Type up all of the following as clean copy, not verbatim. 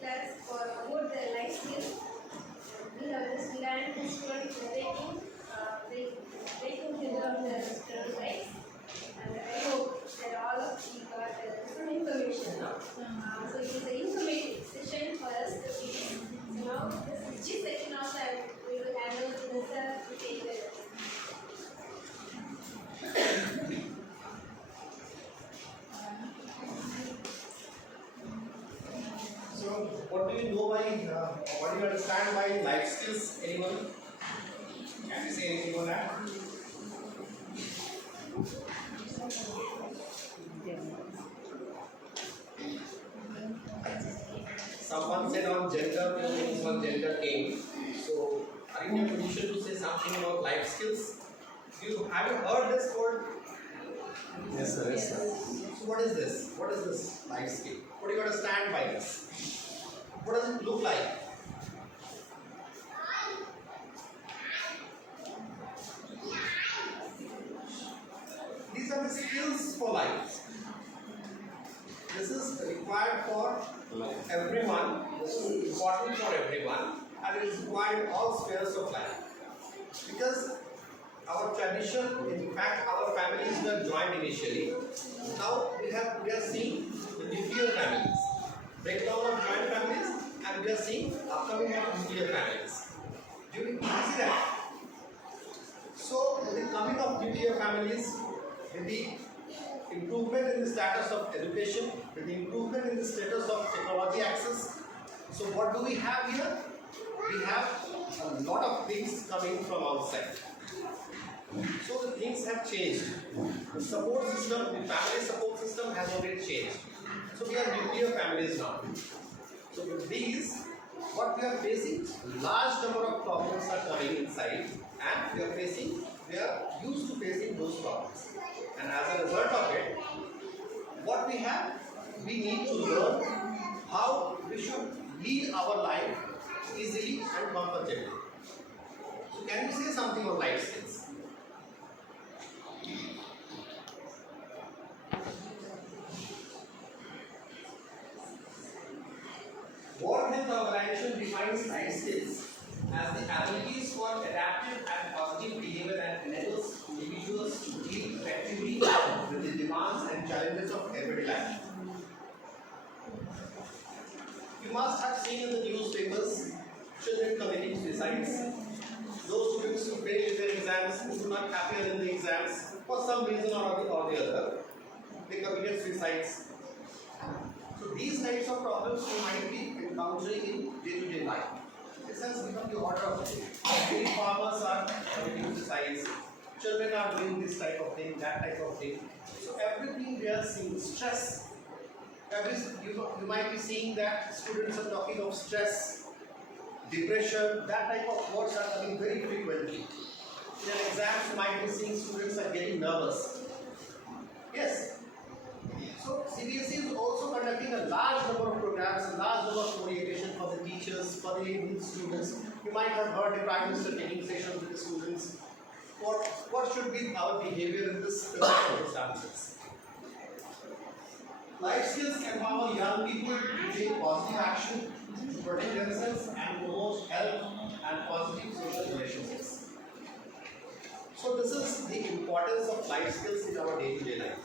class for about the life skills. We have just learned the students taking care of the student rights. And I hope that all of you got some information now. So it is an informative session for us to be. So now this section also we will handle to the sir to take the. So, what do you know by, what do you understand by life skills? Anyone? Can you say anything on that? Someone said on gender, things on gender came. So, are you in a position to say something about life skills? Have you heard this word? Yes, sir. Yes, sir. So, what is this? What is this life skill? What do you understand by this? What does it look like? These are the skills for life. This is required for everyone. This is important for everyone, and it is required in all spheres of life. Because our tradition, in fact, our families were joined initially. Now we are seeing the nuclear families, breakdown of joint families, and we are seeing upcoming of nuclear families. Do you see that? So, with the coming of nuclear families, with the improvement in the status of education, with the improvement in the status of technology access, so what do we have here? We have a lot of things coming from outside. So the things have changed. The support system, the family support system has already changed. So we are nuclear families now. So with these, what we are facing, large number of problems are coming inside, and we are used to facing those problems. And as a result of it, what we have, we need to learn how we should lead our life easily and comfortably. So can you say something on life skills? World Health Organization defines life skills as the abilities for adaptive and positive behavior and enables individuals to deal effectively with the demands and challenges of everyday life. You must have seen in the newspapers children committing suicides, those students who fail in their exams, who do not appear in the exams for some reason or the other, they committed suicides. So these types of problems you might be encountering in day-to-day life. This has become the order of the day. Many farmers are committing suicides, children are doing this type of thing, that type of thing. So everything we are seeing, stress. You might be seeing that students are talking of stress, depression, that type of words are coming very frequently. In an exams, you might be seeing students are getting nervous. Yes. So CBSE is also conducting a large number of programs, a large number of orientation for the teachers, for the students. You might have heard the Prime Minister taking sessions with the students. What should be our behavior in this circumstances? Life skills empower young people to take positive action, to protect themselves and promote health and positive social relationships. So this is the importance of life skills in our day-to-day life.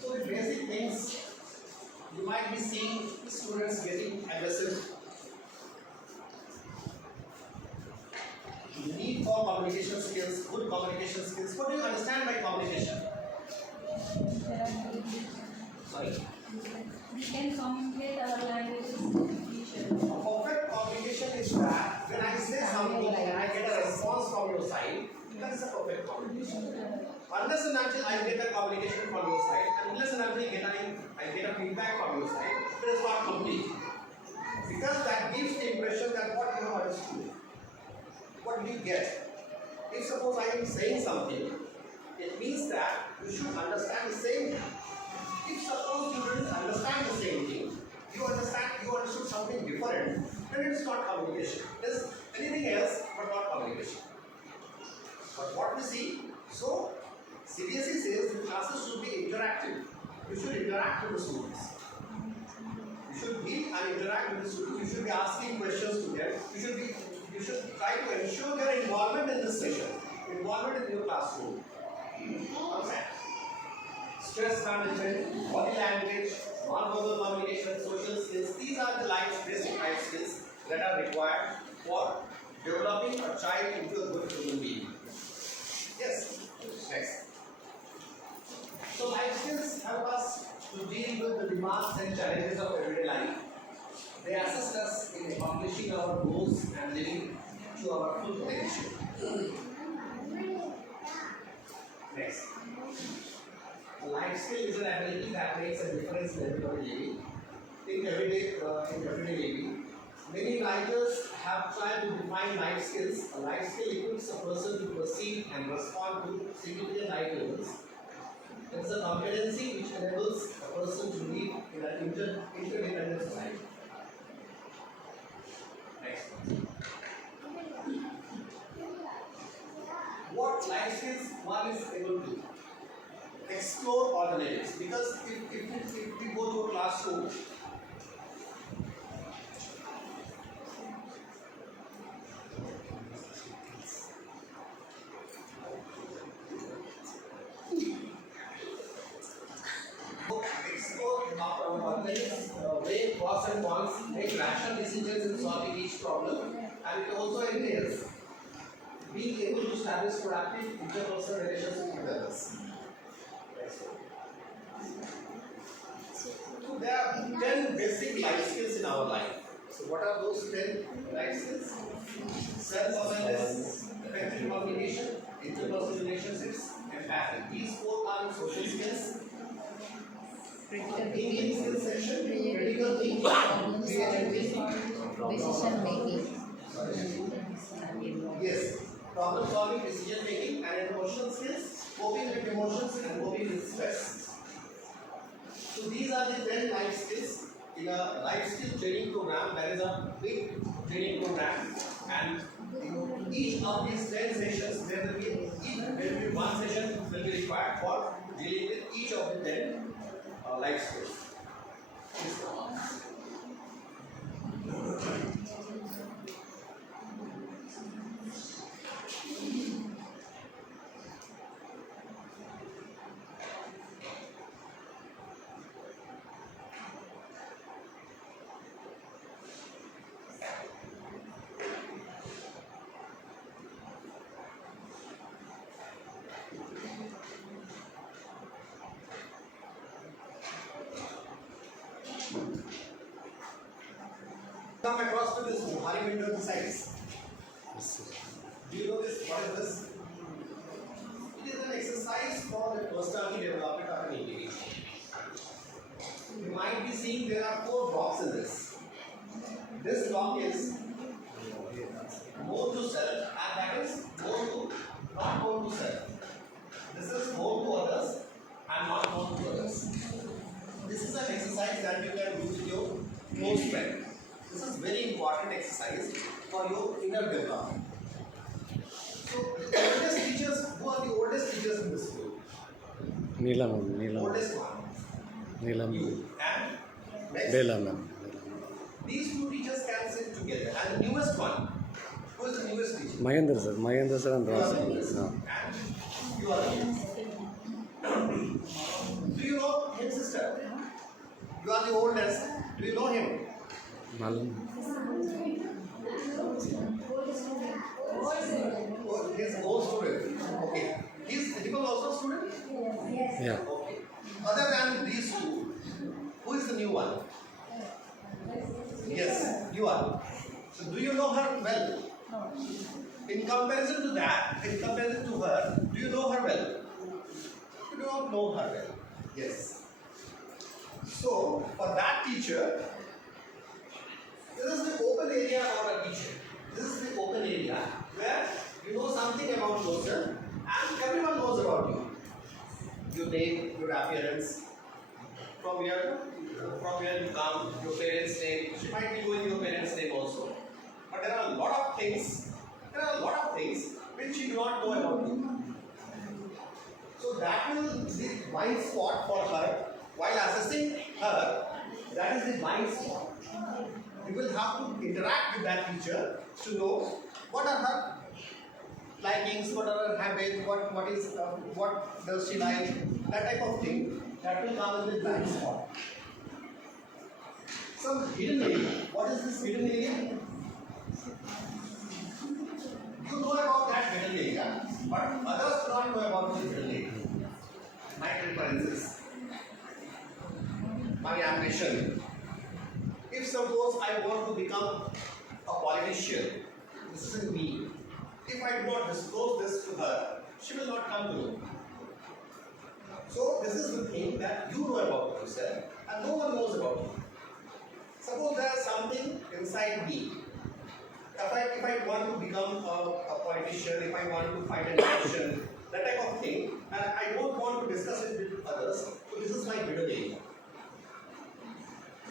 So the basic things, you might be seeing students getting aggressive. Need for communication skills, good communication skills. What do you understand by communication? Sorry? We can communicate our languages in future. Perfect communication is that when I say something and I get a response from your side, that is a perfect communication. Unless and until I get a communication from your side, unless and until I get a feedback from your side, it is not complete. Because that gives the impression that get. If suppose I am saying something, it means that you should understand the same thing. If suppose you didn't understand the same thing, you understood something different, then it is not communication. It is anything else but not communication. But what we see, so CBSE says the classes should be interactive. You should interact with the students. You should meet and interact with the students. You should be asking questions to them. You should try to ensure their involvement in this session, involvement in your classroom. Understand? Stress management, body language, non-verbal communication, social skills. These are the basic life skills that are required for developing a child into a good human being. Yes. Next. So life skills help us to deal with the demands and challenges of everyday life. They assist us in accomplishing our goals and living to our full potential. Next. Life skill is an ability that makes a difference in everyday living. In everyday living, many writers have tried to define life skills. A life skill equips a person to perceive and respond to significant life events. It is a competency which enables a person to live in an interdependent society. Next. What life skills one is able to explore alternatives, because if we go to a classroom, weigh pros and cons, make rational decisions in solving each problem, and it also entails being able to establish proactive interpersonal relationships with others. So there are 10 basic life skills in our life. So what are those 10 life skills? Self-awareness, effective communication, interpersonal relationships, empathy. These 4 are social skills. Thinking skills section, critical thinking, creativity, decision making. yes, problem solving, decision making, and emotional skills, coping with emotions and coping with stress. So these are the 10 life skills. In a life skill training program, there is a big training program, and in each of these 10 sessions, there will be one session will be required for dealing with each of the 10 life skills. Come across to this Buhari window exercise. Do you know this? What is this? It is an exercise for the personality development of an individual. You might be seeing there are 4 blocks in this. This block is more to self, and that is more to not more to self. This is more to others and not more to others. This is an exercise that you can do with your close friend. This is very important exercise for your inner development. So, the oldest teachers, who are the oldest teachers in this group? Neelam. Oldest one. Neelam. You. And next. Bela ma'am. These 2 teachers can sit together. And the newest one. Who is the newest teacher? Mahendra sir and You are Ross. the newest. And you are the newest. Do you know him, sister? You are the oldest. Do you know him? Malam. Oh, his old student. Okay. He was also a student? Yeah. Okay. Other than these 2, who is the new one? Yes, you are. So do you know her well? In comparison to her, do you know her well? You do not know her well. Yes. So for that teacher, this is the open area of a teacher. This is the open area where You know something about yourself, and everyone knows about you. Your name, your appearance, from where you come, your parents' name. She might be knowing your parents' name also. But there are a lot of things. Which you do not know about you. So that will be the blind spot for her. While assessing her, that is the blind spot. You will have to interact with that teacher to know what are her likings, what are her habits, what does she like, that type of thing. That will come in the blind spot. Some hidden area. What is this hidden area? You know about that hidden area, but others do not know about the hidden area. My preferences, my ambition. If suppose I want to become a politician, this is me. If I do not disclose this to her, she will not come to know. So this is the thing that you know about yourself and no one knows about you. Suppose there is something inside me. If I want to become a politician, if I want to find an election, that type of thing, and I don't want to discuss it with others, so this is my hidden area.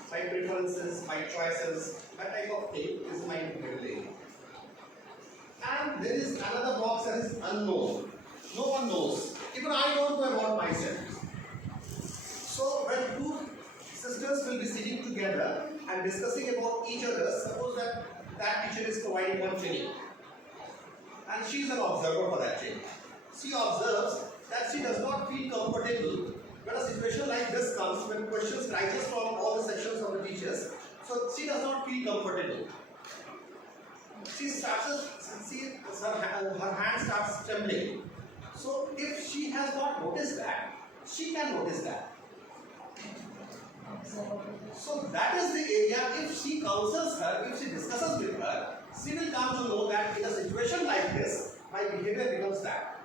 My preferences, my choices, that type of thing is my hidden area. And there is another box that is unknown. No one knows. Even I don't know about myself. So when two sisters will be sitting together and discussing about each other, suppose that teacher is providing one training and she is an observer for that training. She observes that she does not feel comfortable when a situation like this comes, when questions rises from all the sections of the teachers, so she does not feel comfortable. She starts, her hand starts trembling. So if she has not noticed that, she can notice that. So that is the area. If she counsels her, if she discusses with her, she will come to know that in a situation like this, my behavior becomes that.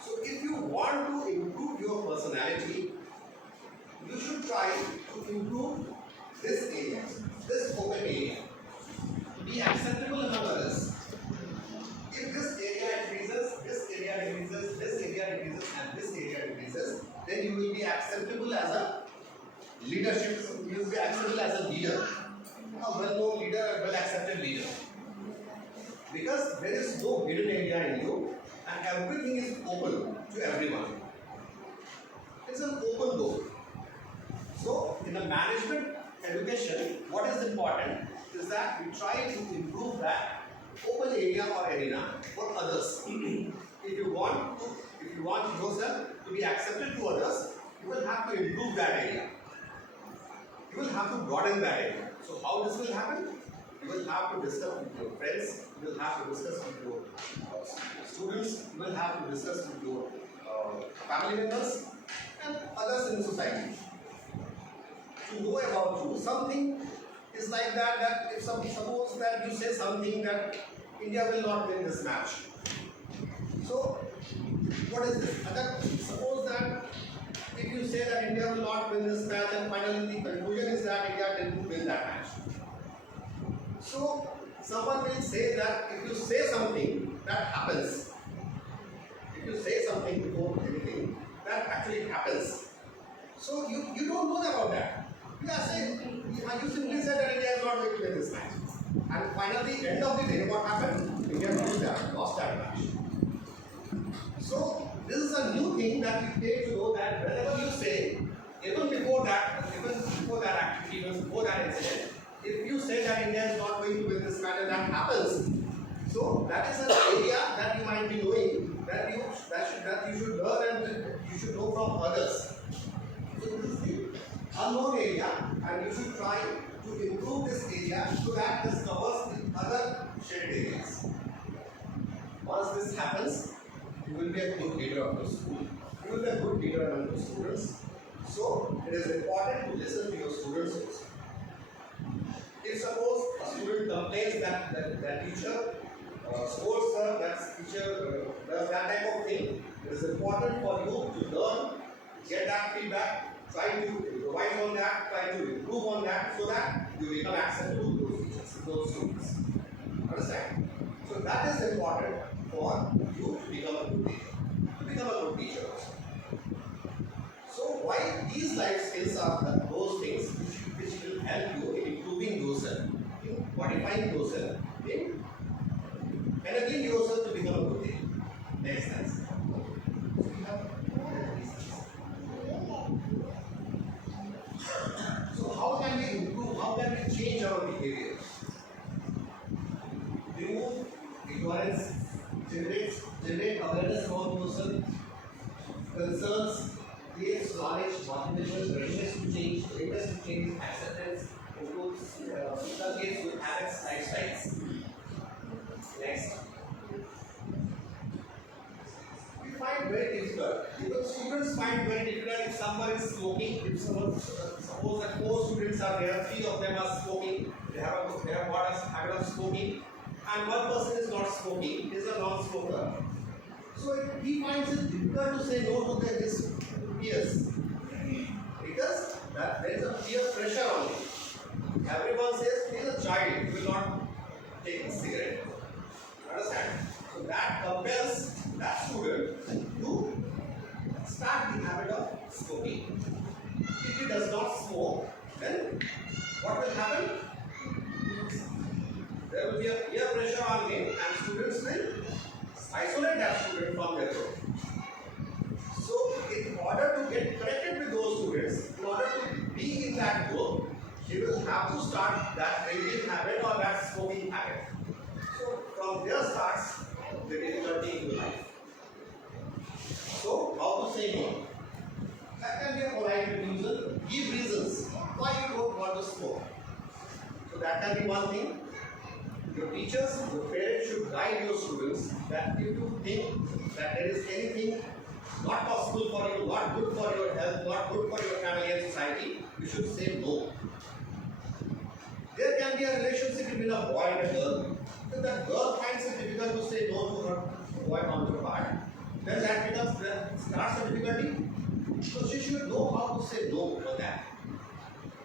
So if you want to improve your personality, you should try to improve this area, this open area. Be acceptable among others. If this area increases, this area decreases, this area decreases, and this area decreases, then you will be acceptable as a leadership. You will be acceptable as a leader, a well-known leader, a well-accepted leader. Because there is no hidden area in you, and everything is open to everyone. It's an open door. So, in the management education, what is important is that we try to improve that open area or arena for others. If you want yourself to be accepted to others, you will have to improve that area. You will have to broaden that area. So how this will happen? You will have to discuss with your friends, you will have to discuss with your students, you will have to discuss with your family members and others in the society. To know about you, something is like that if suppose that you say something that India will not win this match. So, what is this? Suppose that if you say that India will not win this match and finally the conclusion is that India didn't win that match. So, someone will say that if you say something, that happens. If you say something before anything, that actually happens. So, you don't know about that. You simply said that India is not going to win this match. And finally, end of the day, what happened? India lost that match. So, this is a new thing that we take to know that whenever you say, even before that activity, even before that incident, if you say that India is not going to win this match and that happens, so that is an area that you might be knowing, that you should learn and you should know from others. So this is the unknown area, and you should try to improve this area so that this covers the other shaded areas. Once this happens, you will be a good leader of your school. You will be a good leader among your students. So it is important to listen to your students also. If suppose a student complains that teacher scolds her, that teacher does that type of thing, it is important for you to learn, get that feedback, try to revise on that, try to improve on that, so that you become acceptable to those teachers, those students. Understand? So that is important for you to become a good teacher. To become a good teacher also. So why these life skills are those things which will help you in improving yourself, in modifying yourself, in enabling yourself to become a good teacher. Next sense. So we have these things. So how can we improve? How can we change our behavior? Remove ignorance, generate awareness about yourself, concerns, creates knowledge, motivation, readiness to change, acceptance, improves, inculcates good habits, lifestyles. Next. We find very difficult. Because students find very difficult if someone is smoking. If someone, suppose that 4 students are there, 3 of them are smoking. They have got a habit of smoking, and 1 person is not smoking. Is a non-smoker. So he finds it difficult to say no to his peers because there is a peer pressure on him. Everyone says he is a child, he will not take a cigarette. Understand? So that compels that student to start the habit of smoking. If he does not smoke, then what will happen? There will be a peer pressure on him, and students will isolate that student from their group. So, in order to get connected with those students, in order to be in that group, he will have to start that drinking habit or that smoking habit. So, from there starts the difficulty in life. So, how to say no? That can be a polite refusal. Give reasons why you don't want to smoke. So, that can be one thing. Your teachers, your parents should guide your students that if you think that there is anything not possible for you, not good for your health, not good for your family and society, you should say no. There can be a relationship between a boy and a girl. If the girl finds it difficult to say no to her boy counterpart, then that starts a difficulty. So she should know how to say no for that.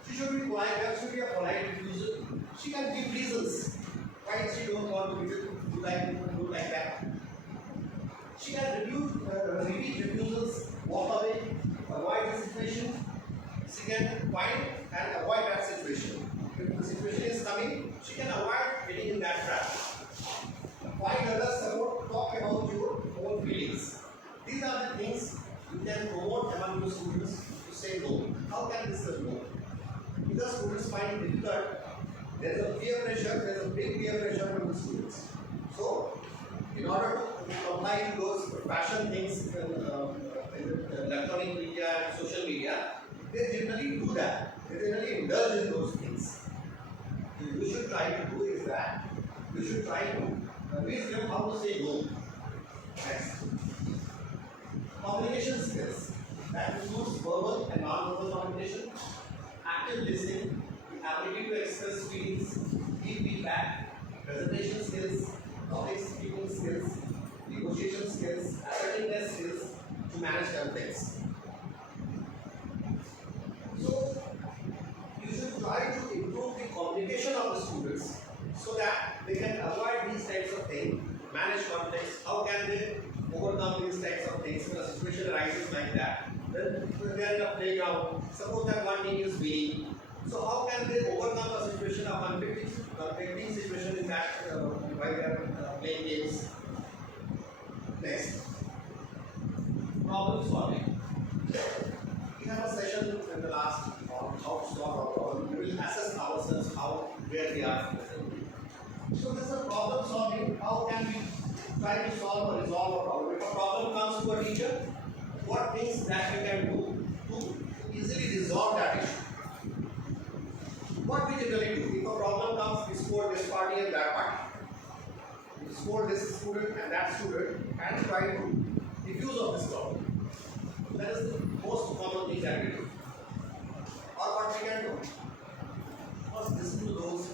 She should be polite, there should be a polite refusal. She can give reasons why she don't want to do like that. She can repeat refusals, walk away, avoid the situation. She can find and avoid that situation. If the situation is coming, she can avoid getting in that trap. Find others about, talk about your own feelings. These are the things you can promote among your students to say no. How can this say no? Because students find it difficult. There is a peer pressure, there is a big peer pressure from the students. So, in order to comply to those fashion things in electronic media and social media, they generally do that. They generally indulge in those things. So you should try to do is that you should try to teach them how to say no. Next. Communication skills. That includes verbal and non-verbal communication, active listening, the ability to express feelings, give feedback, presentation skills, public speaking skills, negotiation skills, assertiveness skills to manage conflicts. So, you should try to improve the communication of the students so that they can avoid these types of things, manage conflicts. How can they overcome these types of things when a situation arises like that? Then they are in a playground. Suppose that one team is winning. So how can they overcome a situation of conflicting situation in that while they are playing games? Next, problem solving. We have a session in the last on how to solve a problem. We will assess ourselves where we are. So this is a problem solving. How can we try to solve or resolve a problem? If a problem comes to a teacher, what things that we can do to easily resolve that issue? What we generally do, if a problem comes, we score this party and that party. We score this student and that student and try to diffuse of this problem. That is the most common thing that we do. Or what we can do? First listen to those.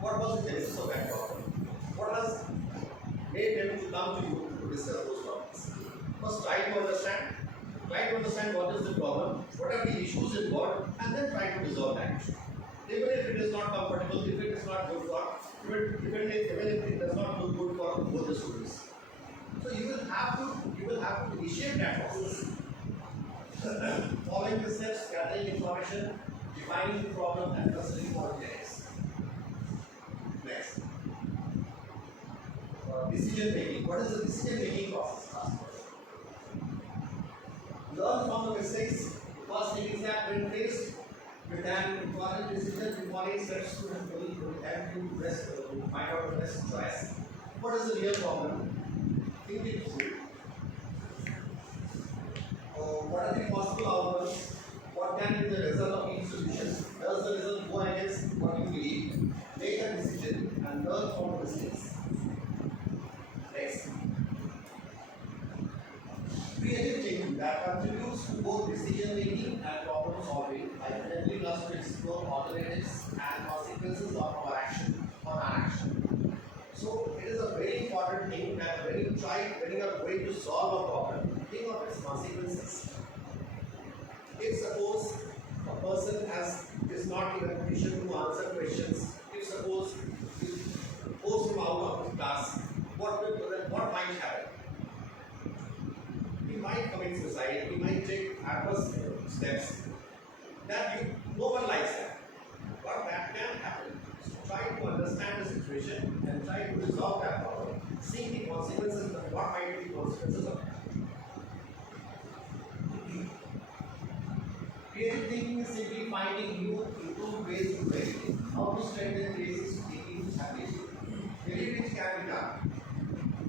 What was the genesis of that problem? What has made them to come to you to discuss those problems? First try to understand what is the problem, what are the issues involved, and then try to resolve that issue. Even if it is not comfortable, if it is not good for, even if it does not look good for both the students. So you will have to initiate that process. Following the steps, gathering information, defining the problem, and considering alternatives. Next. Decision making. What is the decision making process? Learn from the mistakes. First thing is that when faced with an important decision, the following steps will help you to find out the best choice. What is the real problem? Think it through. What are the possible outcomes? What can be the result of each solution? Does the result go against what you believe? Make a decision and learn from the mistakes. Next. Creative thinking that contributes to both decision making and problem solving by enabling us to explore alternatives and consequences of our action. So it is a very important thing that when you are going to solve a problem, think of its consequences. If suppose a person is not in a position to answer questions, if suppose you force him out of the class, what might happen? He might commit suicide, he might take adverse steps. No one likes that. But that can happen. So try to understand the situation and try to resolve that problem. See the consequences of what might be the consequences of that. Creative thinking is simply finding new, improved ways to do anything. How to strengthen basic thinking habits. Anything can be done.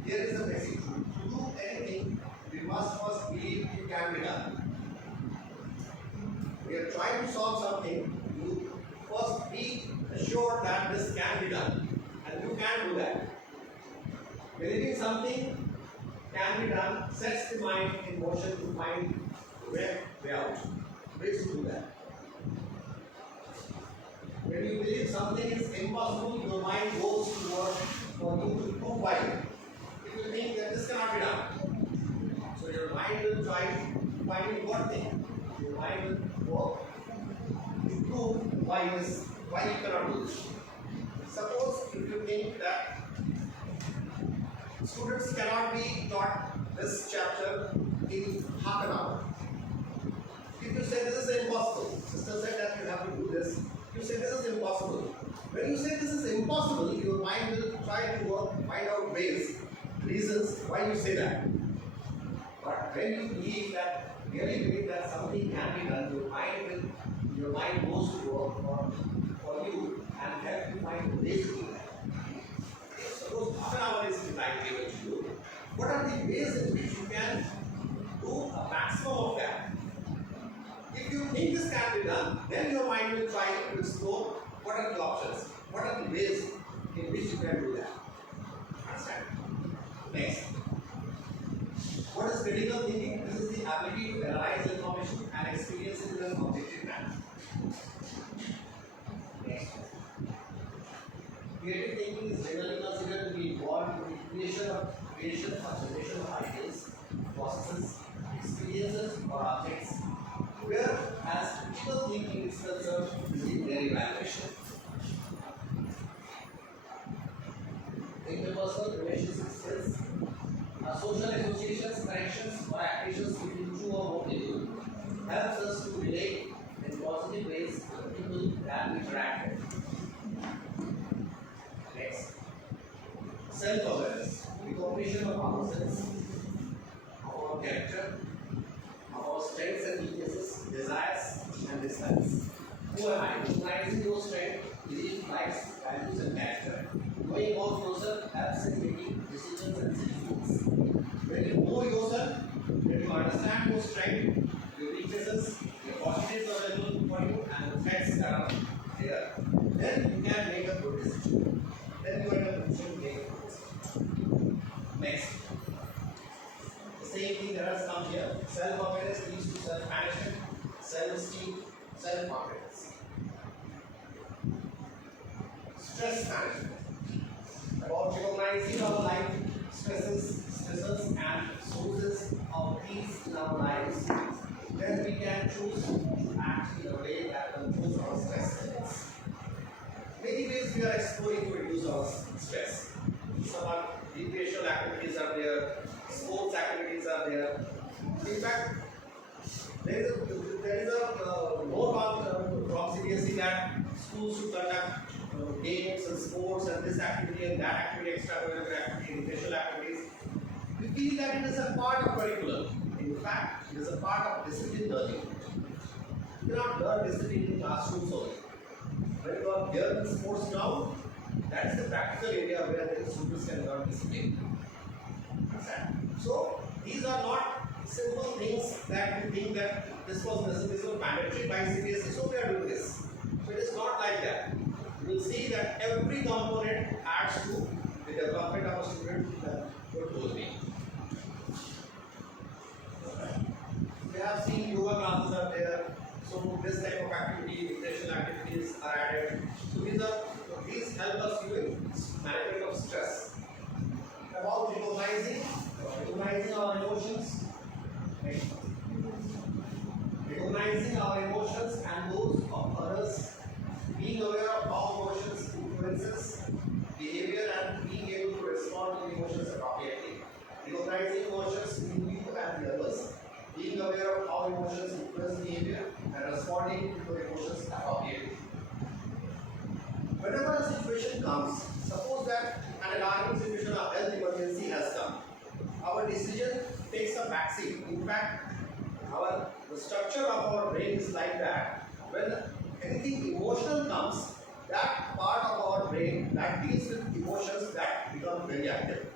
Here is the basic truth. To do anything, we must first believe it can be done. We are trying to solve something. You first be assured that this can be done, and you can do that. Believing something can be done sets the mind in motion to find way out. Ways to do that. When you believe something is impossible, your mind goes to work for you to prove why. It will think that this cannot be done. So your mind will try finding what thing. Your mind will work to prove why you cannot do this. Suppose if you think that students cannot be taught this chapter in half an hour. If you say this is impossible, sister said that you have to do this, you say this is impossible. When you say this is impossible, your mind will try to find out reasons why you say that. But when you really believe that something can be done, your mind goes to work for you and help you find ways to do that. Suppose half an hour is the time given to you. What are the ways in which you can do a maximum of that? If you think this can be done, then your mind will try to explore what are the options, what are the ways in which you can do that. Understand? Next. What is critical thinking? This is the ability to analyze information and experience it in an objective manner. Next. Creative thinking is generally considered to be involved in the creation or generation of ideas, processes, experiences, or objects, whereas critical thinking is concerned with their evaluation. Interpersonal relationship skills, social associations, connections, or actions between two or more people helps us to relate in positive ways with people that we interact with. Next, self-awareness, recognition of ourselves, of our character, of our strengths and weaknesses, desires and dislikes. Who am I? Recognizing those strengths, beliefs, likes, values, and character. Knowing about yourself helps in making decisions and decisions. When you know yourself, when you understand your strengths, your weaknesses, your opportunities available for you, and the threats that are there, then you can make a good decision. Then you are in a position to make a good decision. Next. The same thing that has come here. Self-awareness leads to self-management, self-esteem, self-confidence. Stress management. About recognizing our life stresses and sources of peace in our lives, then we can choose to act in a way that controls our stress levels. activities we are exploring to reduce our stress. Some are recreational activities are there, sports activities are there. In fact, there is a note on from CBSE that schools should conduct games and sports and this activity and that activity, extracurricular activity, recreational activities. We feel that it is a part of curriculum. In fact, it is a part of discipline learning. You cannot learn discipline in classrooms only. When you are here in sports now, that is the practical area where the students can learn discipline. So these are not simple things that we think that this was mandatory by CBSE, so we are doing this. So it is not like that. You will see that every component adds to the development of a student in a good way. We have seen yoga classes are there. So this type of activity, recreational activities are added. So these help us in management of stress. About recognizing our emotions, right? Recognizing our emotions and those of others, being aware of how emotions influences behavior and being able to respond to emotions appropriately. Recognizing emotions in you and the others, being aware of how emotions influence behavior and responding to emotions appropriately. Whenever a situation comes, suppose that an alarming situation or health emergency has come, our decision takes a backseat. In fact, the structure of our brain is like that. When anything emotional comes, that part of our brain that deals with emotions that become very active.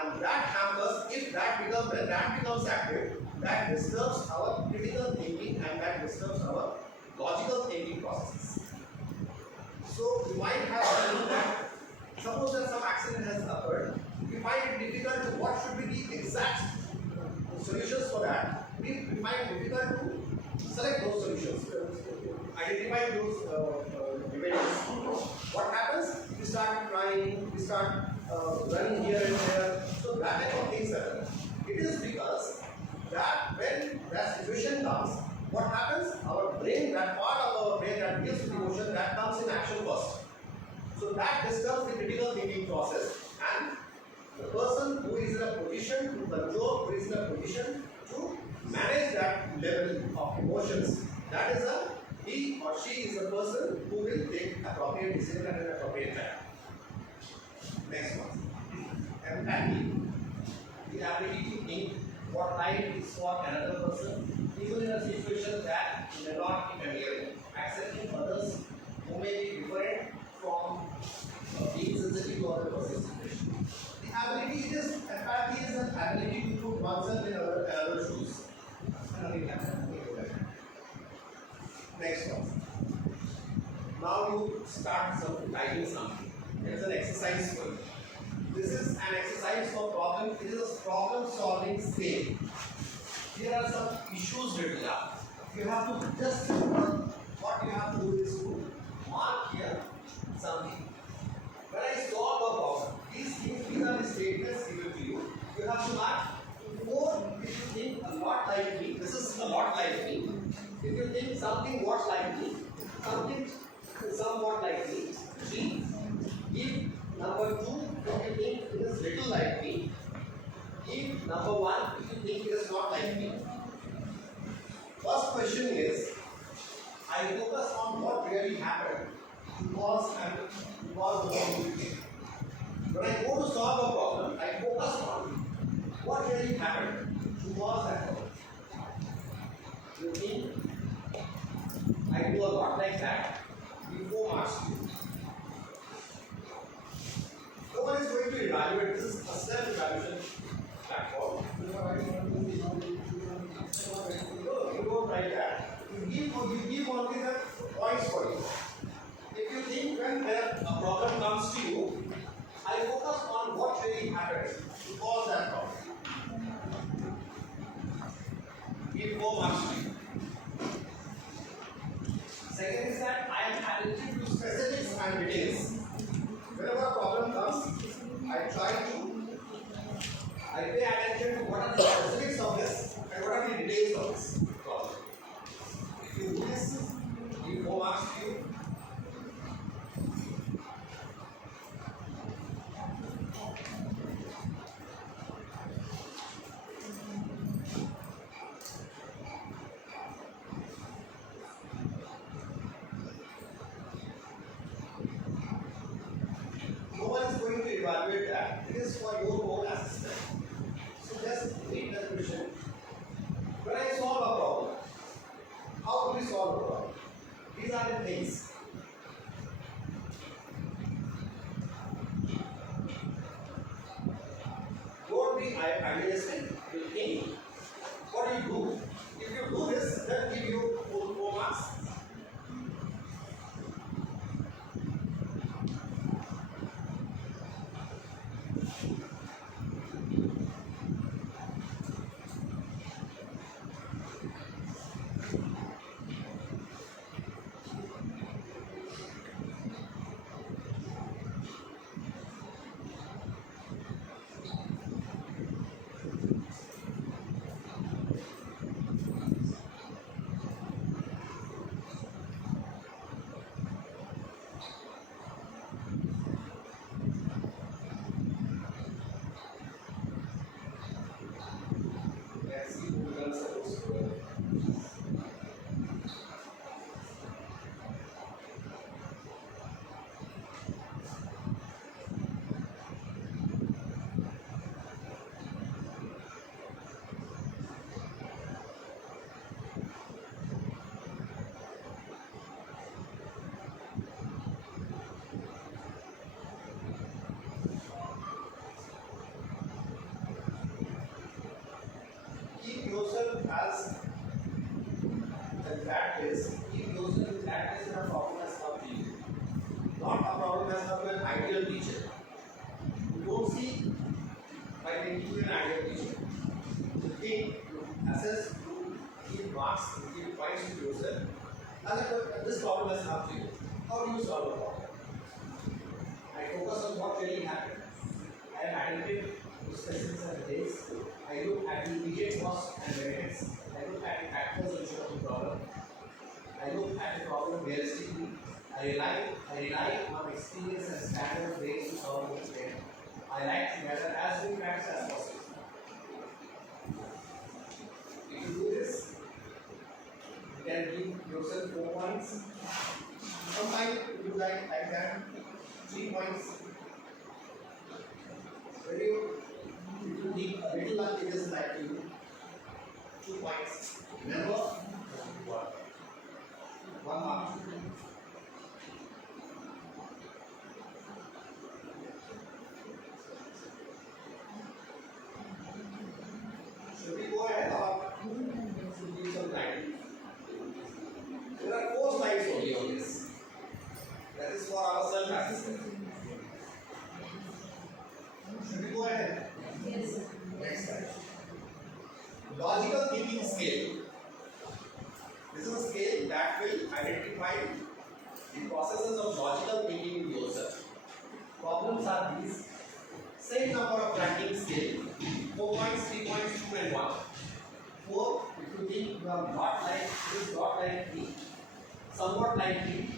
And that hampers, when that becomes active, that disturbs our critical thinking and that disturbs our logical thinking processes. So we might have seen that, suppose that some accident has occurred, we find it difficult to what should be the exact solutions for that. We find it difficult to select those solutions, identify those remedies. What happens? We start crying, we start running here and there. So that type of things happen. It is because that when that situation comes, what happens? Our brain, that part of our brain that deals with emotion, that comes in action first. So that disturbs the critical thinking process, and the person who is in a position to control, who is in a position to manage that level of emotions, that is he or she is the person who will take appropriate decision at an appropriate time. Next one. Empathy. The ability to think what right is for another person, even in a situation that may not be familiar. Accepting others who may be different from being sensitive to other person's situation. The ability is, empathy is an ability to put oneself in other shoes. Next one. Now you start writing something. There is an exercise for you. This is an exercise for problem. It is a problem solving skill. Here are some issues written up. You have to just what you have to do is to mark here something. When I solve a problem, these are the statements given to you. You have to mark 4 if you think a lot like me. This is a lot like me. If you think something what like me, something somewhat like me. 3. Give number 2 if you think it is little like me. Give number 1 if you think it is not like me. First question is, I focus on what really happened because of what you think. When I go to solve a problem, I focus on what really happened because that problem. You think I do a lot like that before marks you. No one is going to evaluate. This is a self-evaluation platform. You don't write that. You give only the points for you. If you think when a problem comes to you, I focus on what really happened to cause that problem. Give 4 marks to you. Second is that I am attentive to specifics and details. Whenever a problem comes, I pay attention to what are the specifics of this and what are the details of this problem. If you do this, give 4 marks to you. is for your own assessment. So just read the question. When I solve a problem, how do we solve a problem? These are the things. Don't be idealistic. You think. What do you do? If you do this, then give you full marks. Let's see who learns the most. Keep yourself as in practice, keep yourself in practice in a problem has come to you. Not a problem has come to an ideal teacher. You don't see by thinking to an ideal teacher. You think, you assess, you give marks, you give points to yourself. And this problem has come to you. How do you solve the problem? I focus on what really happened. I identify the specifics and details. I look at the immediate cost and benefits. I look at the factors which are the problem. I look at the problem realistically. I rely on experience and standard ways to solve the problem. I like to gather as many facts as possible. If you do this, you can give yourself 4 points. Sometimes you do like that, 3 points. When you need a little luck, it is like you 2 points. Never 1 mark. Should we go ahead or should we give some time? There are 4 slides only on this. That is for our self-assessment. Should we go ahead? Yes. Next slide. Logical thinking scale. This is a scale that will identify the processes of logical thinking in yourself. Problems are these. Same number of ranking scale. 4 points, 3 points, 2 and 1. 4, if you think you are not like this, not like me, somewhat like me,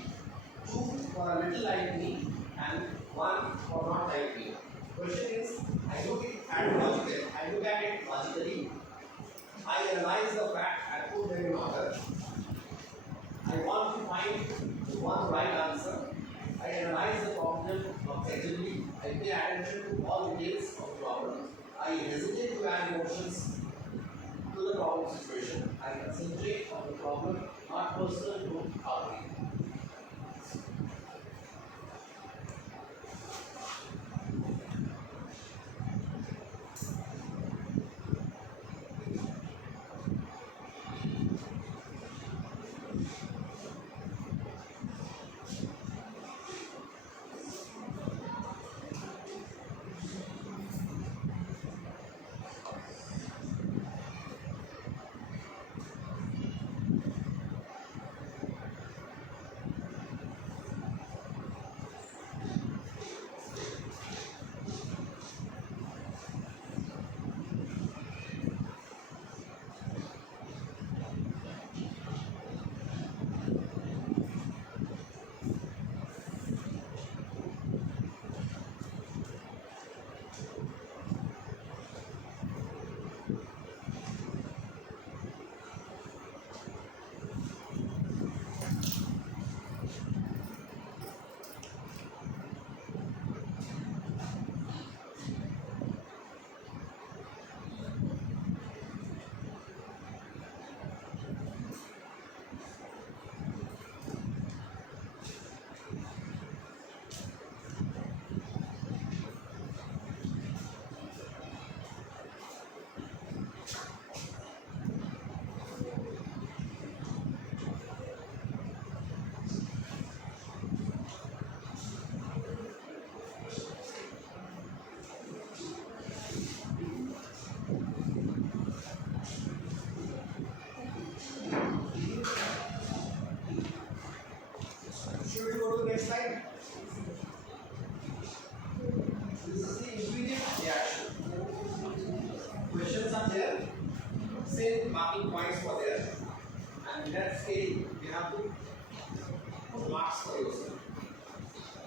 2 for a little like me, and 1 for not like me. Question is, I look at it logically. I analyze the fact and put them in order. I want to find one right answer. I analyze the problem objectively. I pay attention to all details of the problem. I hesitate to add emotions to the problem situation. I concentrate on the problem, not personal to outreach.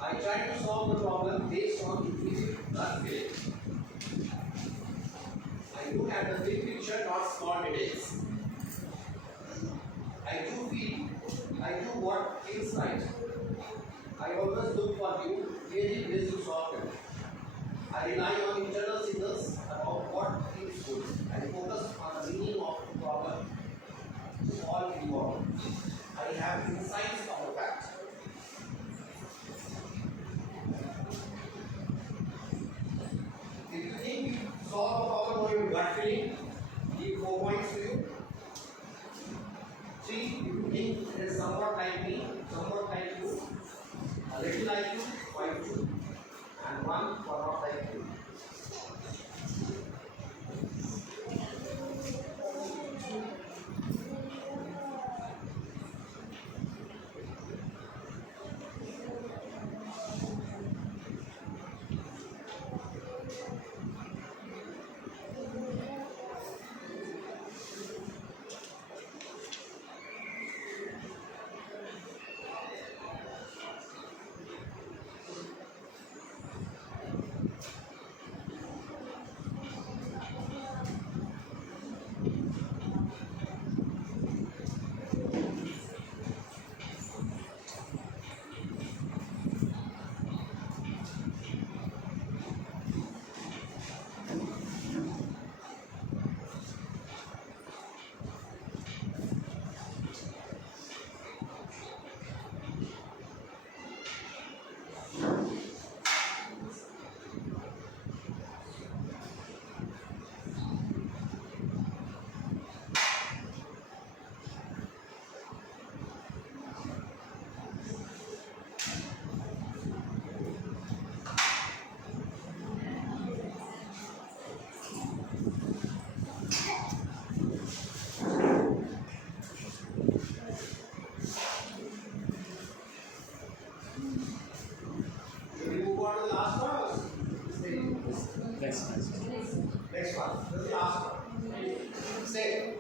I try to solve the problem based on immediate gut feeling. I look at the big picture, not small details. I do what feels right. I always look for creative ways to solve it. I rely on internal signals about what feels good. I focus on the meaning of the problem to all involved. I have insights of the fact. If you think you solve a problem on your gut feeling, give 4 points to you. 3, if you think it is somewhat like me, somewhat like you, a little like you, 5 2. And 1 for not like you. Next one. This is the last one. Say.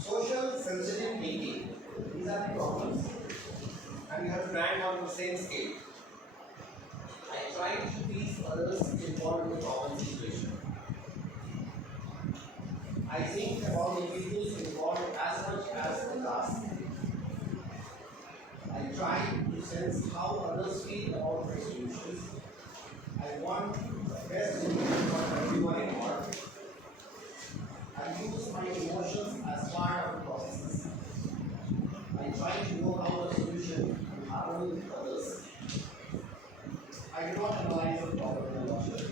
Social sensitive thinking. These are the problems. And you have to rank on the same scale. I try to please others involved in the problem situation. I think about the individuals involved as much as the task. I try to sense how others feel about my solutions. I want the best solution for everyone involved. I use my emotions as part of the process. I try to know how the solution will harmony with others. I do not analyze the problem in a logical way.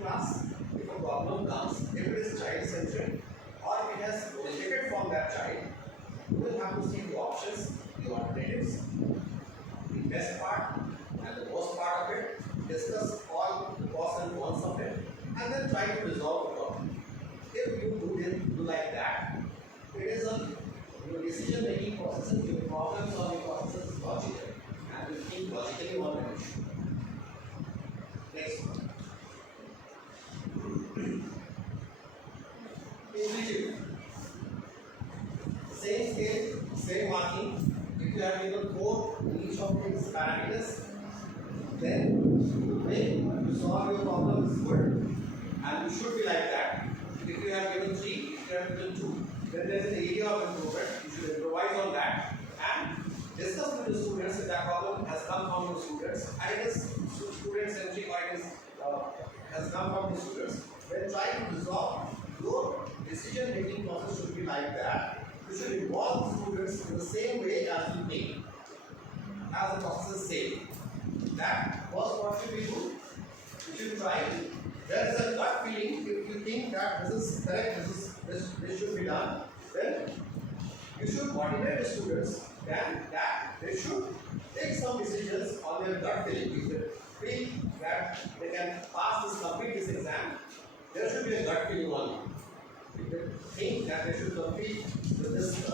class, if a problem comes, if it is child-centric or it has originated from that child, you will have to see the options, the alternatives, the best part and the worst part of it, discuss all the pros and cons of it, and then try to resolve the problem. If you do like that, it is a your decision making process, your problem solving process is logical, and you think logically on an issue. Next one. Intuitive. Same scale, same marking. If you have given 4 in each of these parameters, then the way you solve your problem is good, and you should be like that. If you have given 3, if you have given 2, then there is an area of improvement. You should improvise on that and discuss with the students if that problem has come from the students and it is student centric or it is has come from the students. Then try to resolve. Your decision making process should be like that. You should involve the students in the same way as you think, as the process is same. That was what should we do? You should try. There is a gut feeling. If you think that this is correct, this should be done, then you should motivate the students that they should take some decisions on their gut feeling. If they feel that they can complete this exam, there should be a gut feeling on it. If they think that they should complete this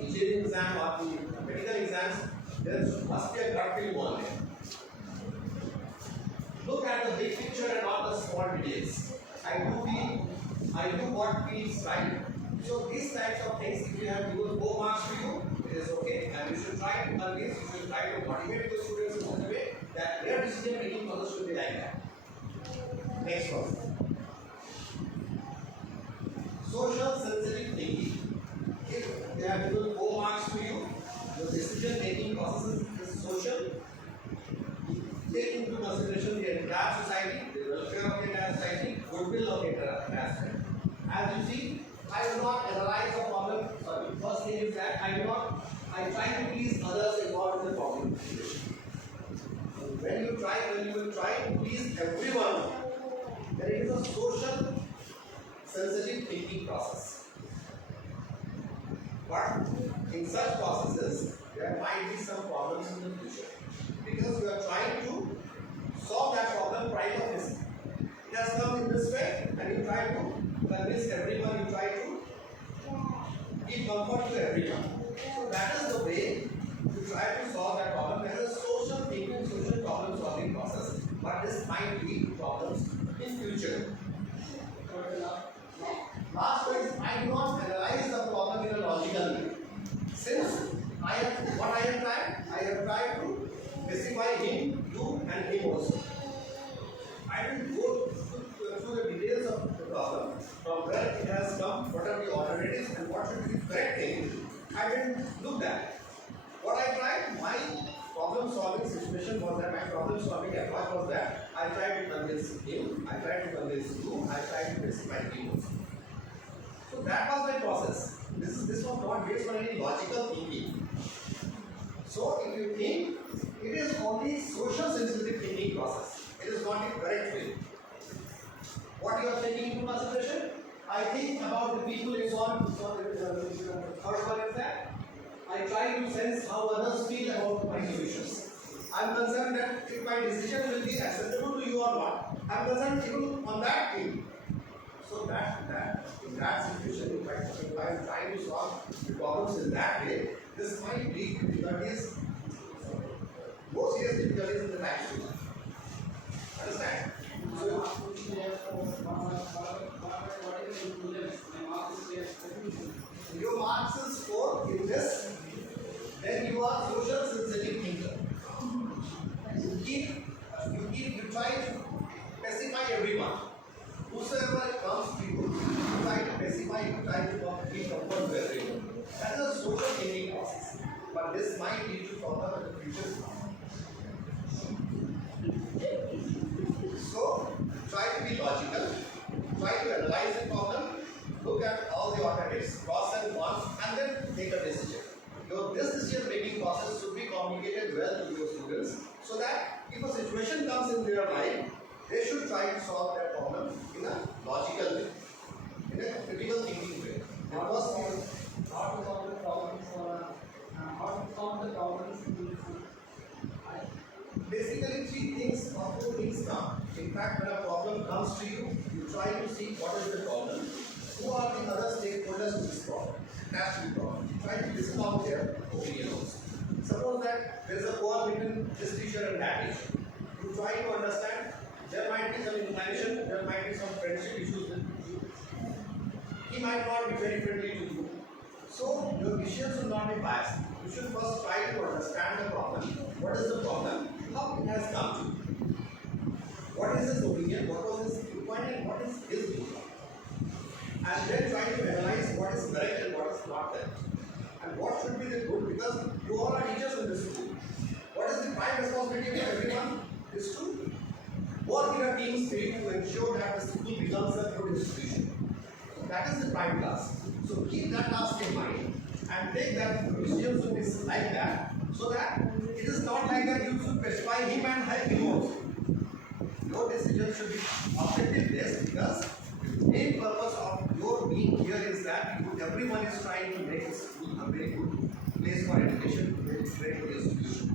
engineering exam or the medical exams, there must be a gut feeling on it. Look at the big picture and not the small details. I do what feels right. So these types of things, if you have given 4 marks to you, it is okay. And you should try to convince, you should try to motivate the students in such a way that their decision making process should be like that. Next one. Social sensitive thinking. If they have given 4 marks to you, the decision making process is social. Take into consideration the entire society, the welfare of the entire society, goodwill of the entire society. As you see, I do not analyze the problem. Sorry, first thing is that I try to please others involved in the problem. When you try to please everyone, then it is a social sensitive thinking process. But in such processes, there might be some problems in the future. Because you are trying to solve that problem prima facie. It has come in this way, and you try to convince everyone, you try to give comfort to everyone. So that is the way you try to solve that problem. There is a social thinking, social problem solving process, but this might lead to problems in future. Last one is I do not analyze the problem in a logical way. Since I have tried to specify him, you, and him also. I will go through the details of the problem, from where it has come, what are the alternatives, and what should be the correct thing. I will look at what I tried. My problem solving situation was that, my problem solving approach was that I tried to convince him, I tried to convince you, I tried to specify him also. So that was my process. This was not based on any logical thinking. So if you think, it is only social sensitive thinking process. It is not the correct way. What you are taking into consideration? I think about the people involved. First one is that I try to sense how others feel about my solutions. I am concerned that if my decision will be acceptable to you or not. I am concerned even on that thing. So in that situation, if I am trying to solve the problems in that way, this might lead to difficulties, more serious difficulties in the next future. Understand? So, your marks is 4 in this, then you are social sensitive thinker. You try to specify everyone. Whosoever comes to you, try to specify, you try to give comfort to everyone. That is a social thinking process. But this might lead to problem in the future. So, try to be logical, try to analyze the problem, look at all the alternatives, pros and cons, and then make a decision. This decision making process should be communicated well to your students so that if a situation comes in their mind, they should try to solve that problem in a logical way, in a critical thinking way. Because how to solve the problems or how to solve the problems basically three things or four things come. In fact, when a problem comes to you, you try to see what is the problem, who are the other stakeholders of this problem. It has to be problem. You try to listen out their opinions. Suppose that there is a quarrel between this teacher and that teacher. You try to understand, there might be some inclination, there might be some friendship issues with you. He might not be very friendly to you. So your decisions will not be biased. You should first try to understand the problem. What is the problem? How it has come to. What is his opinion? What was his viewpoint and what is his viewpoint? And then try to analyze what is correct and what is not correct. And what should be the good, because you all are teachers in this school. What is the prime responsibility of everyone? Is to work in a team spirit to ensure that the school becomes a good institution. That is the prime task. So keep that task in mind and take that decisions to this like that, so that it is not like that you should specify him and help him also. Your decision should be objective based, because the main purpose of your being here is that everyone is trying to make this school a very good place for education, a very good institution.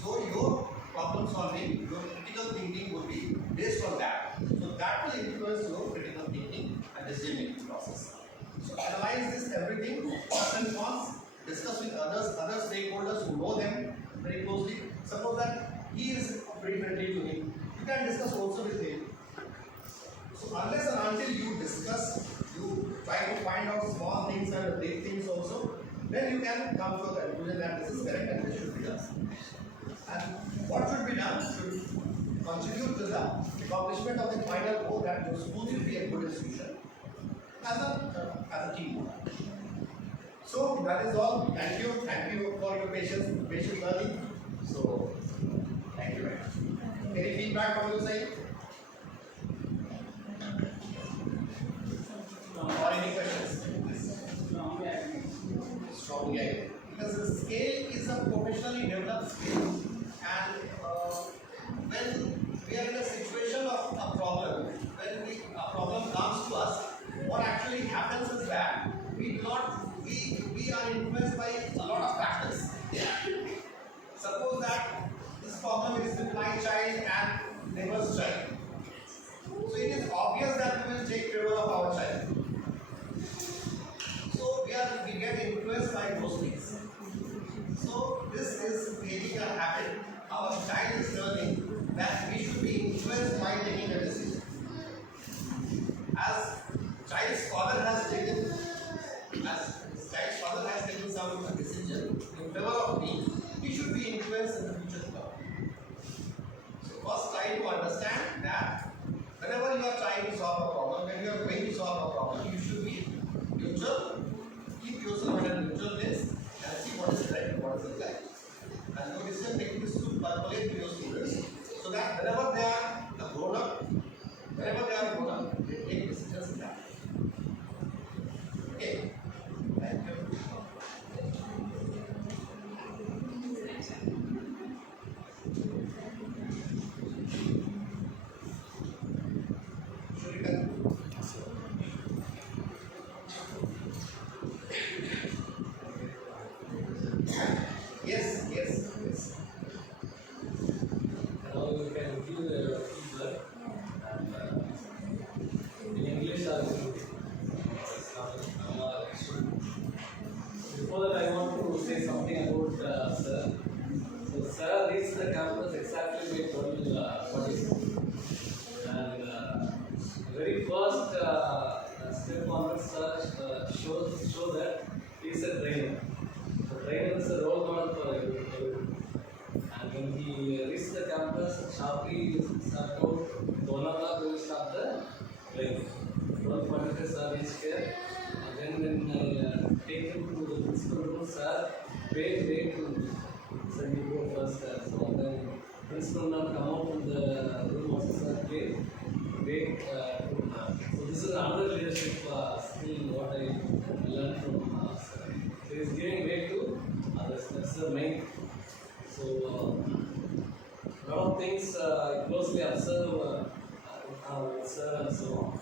So your problem solving, your critical thinking would be based on that. So that will influence your critical thinking and decision making process. So analyze this everything, pros and cons, discuss with other stakeholders who know them very closely. Suppose that he is very friendly to him, you can discuss also with him. So unless and until you discuss, you try to find out small things and big things also, then you can come to a conclusion that this is correct and this should be done. And what should be done should contribute to the accomplishment of the final goal, that your school will be a good institution as a team. So that is all. Thank you for your patient learning. So thank you very much. Any feedback from your side? Or any questions? Strongly agree. Because the scale is a professionally developed skill, and when we are in a situation of a problem, when a problem comes to us, what actually happens is that we are influenced by a lot of factors. Suppose that this problem is with my child and neighbor's child. So it is obvious that we will take care of our child. So we get influenced by those things. So this is creating a habit. Our child is learning that we should be influenced by taking a decision. As child's father has taken some decision in favor of me, he should be influenced in the future to come. So first try to understand that whenever you are trying to solve a problem, when you are going to solve a problem, you should be neutral, keep yourself in a neutral place and see what is right and what is right. And your decision making is to percolate to your students, so that whenever they are grown up, they take decisions in that. Okay. Thank you. Should we conclude? Yes. Now you can give the feedback and in English also. Before that, I want to say something about sir. So sir reached the campus exactly by 12:40, and very first step on sir show that he is a trainer. The trainer is a role model for everyone. And when he reached the campus, sharply sir told, "Donada will start the playing." 12:45 sir reached here. And then when I take him to the principal room, sir, wait, sir, you go first, sir. So then principal now come out from the room also, sir, wait. So this is another leadership skill what I learned from sir. So he is giving way to others. That's the main. So lot of things closely observe sir and so on.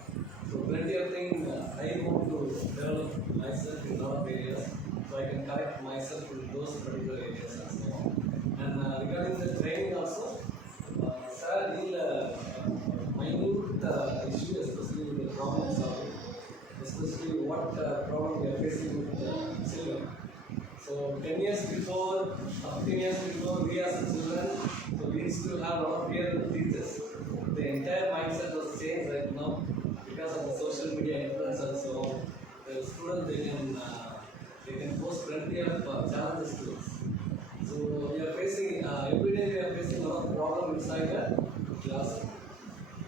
So plenty of things I want to develop myself in a lot of areas, so I can correct myself in those particular areas and so on. And regarding the training also, sir will minute issue, especially with the problem solving, especially what problem we are facing with children. So 10 years before, 15 years before, we as children, so we used to have a lot of fear with teachers. The entire mindset was changed right now because of the social media influence and so on. The students they can pose plenty of challenges to us. So we are facing every day we are facing a lot of problems inside the class,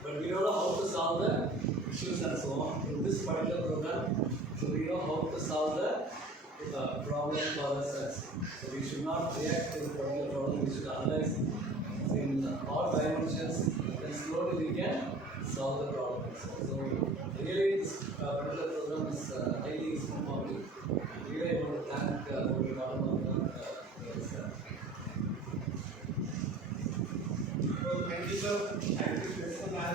but we don't know how to solve the issues and so on. In this particular program, so we know how to solve the problem for us. So we should not react to the particular problem. We should analyze in all dimensions, and slowly we can solve the problem. So really, this particular program is highly useful for me. Really, I want to thank the bottom Well, thank you, sir. Thank you, Principal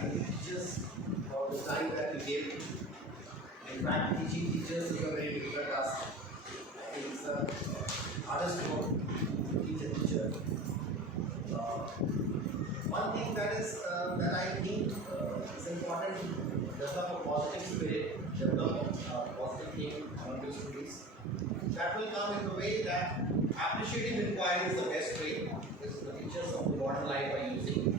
and teachers for the time that you gave me. In fact, teaching teachers is a very difficult task. I think it's the hardest work to teach a teacher. One thing that I think is important to develop a positive spirit, develop a positive thing among the students. That will come in the way that appreciative inquiry is the best way, which the teachers of the modern life are using.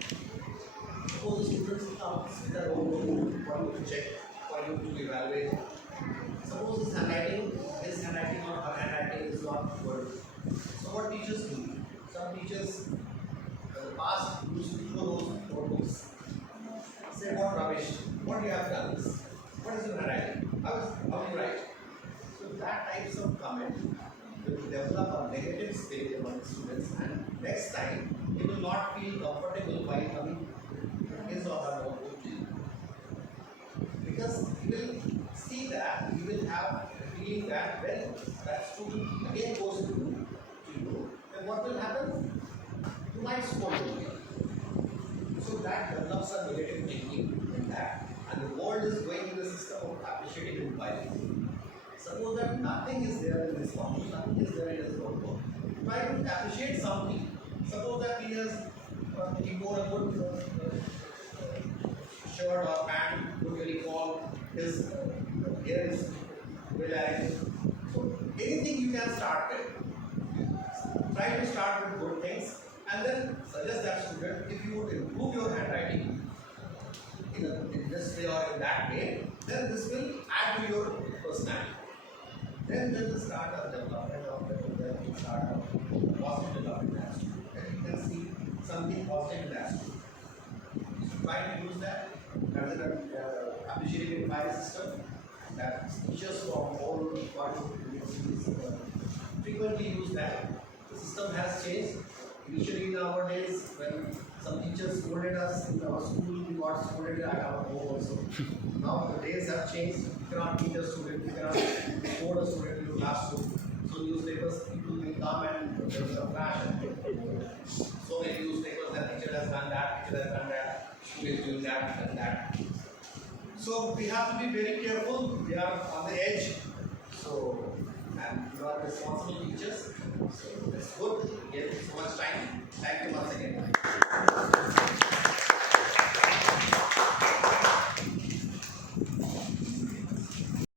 Suppose the students come with their own book for you to check, for you to evaluate. Suppose his handwriting or her handwriting is not good. So what teachers do? Some teachers in the past used to show those notebooks. Say, what rubbish, what you have done this? What is your handwriting? How do you write? So that types of comment will develop a negative spirit among the students, and next time he will not feel comfortable while coming his or her notebook to you. Because he will see that, he will have a feeling that when that student again goes to you, then what will happen? You might scold him. So that develops a negative thinking in that, and the world is going in the system of appreciative inquiry. Suppose that nothing is there in this one, nothing is there in his notebook. Try to appreciate something. Suppose that he wore a good shirt or pant, good uniform, his hair is well arranged. So anything you can start with. Try to start with good things, and then suggest that student, if you would improve your handwriting in this way or in that way, then this will add to your personality. Then will start a development of the start of positive development as student. And you can see something positive in that student. So try to use that as an appreciative inquiry system that teachers from all parts of the universities frequently use that. The system has changed. Initially nowadays, when some teachers scolded us in our school, we got scolded at our home also. Now the days have changed. You cannot teach a student, you cannot scold a student in your classroom. So newspapers, people will come and there is a flash. So many newspapers that teacher has done that, teacher has done that, school is doing that and that. So we have to be very careful. We are on the edge. So, and you are responsible teachers. So it's good. We gave so much time.